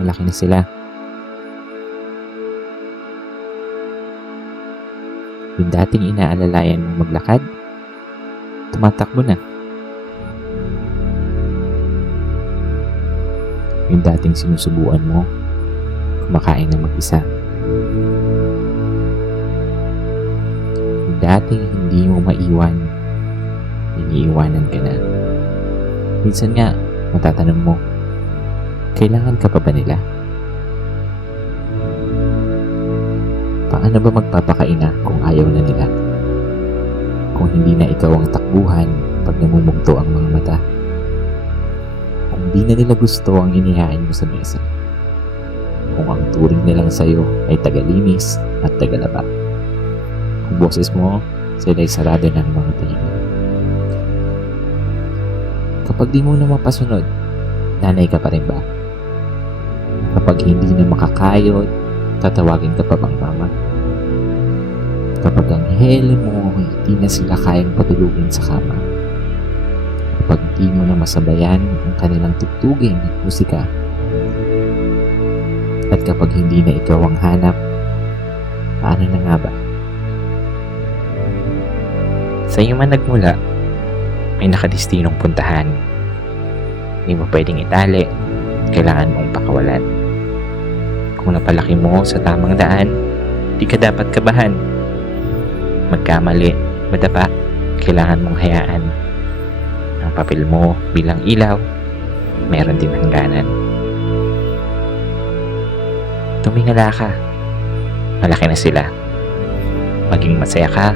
malaki na sila. Yung dating inaalalayan mong maglakad, tumatakbo na. Yung dating sinusubuan mo, kumakain na mag-isa. Yung dating hindi mo maiwan, iniiwanan ka na. Minsan nga, matatanong mo, kailangan ka pa ba nila? Paano ba magpapakaina kung ayaw na nila? Kung hindi na ikaw ang takbuhan pag namumugto ang mga mata? Kung di na nila gusto ang inihain mo sa mesa? Kung ang turing nilang sa'yo ay tagalinis at tagalaba? Kung boses mo, sila'y sarado ng mga tainga. Kapag di mo na mapasunod, nanay ka pa rin ba? Kapag hindi na makakayod, tatawagin ka pa bang mama? Kapag ang hele mo, hindi na sila kayang patulugin sa kama. Kapag di mo na masabayan ang kanilang tugtugin at musika. At kapag hindi na ikaw ang hanap, paano na nga ba? Sa iyo man nagmula, may nakadestinong puntahan. Hindi mo pwedeng itali, kailangan mong pakawalan. Kung napalaki mo sa tamang daan, di ka dapat kabahan. Magkamali, madapa, kailangan mong hayaan. Ang papel mo bilang ilaw, meron din hangganan. Tumingala ka. Malaki na sila. Maging masaya ka.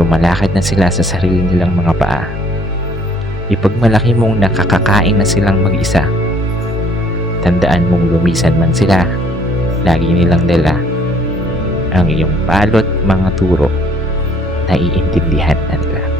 Lumalakad na sila sa sarili nilang mga paa. Ipagmalaki mong nakakakain na silang mag-isa. Tandaan mong lumisan man sila, lagi nilang dala ang iyong palot mga turo na iintindihan na nila.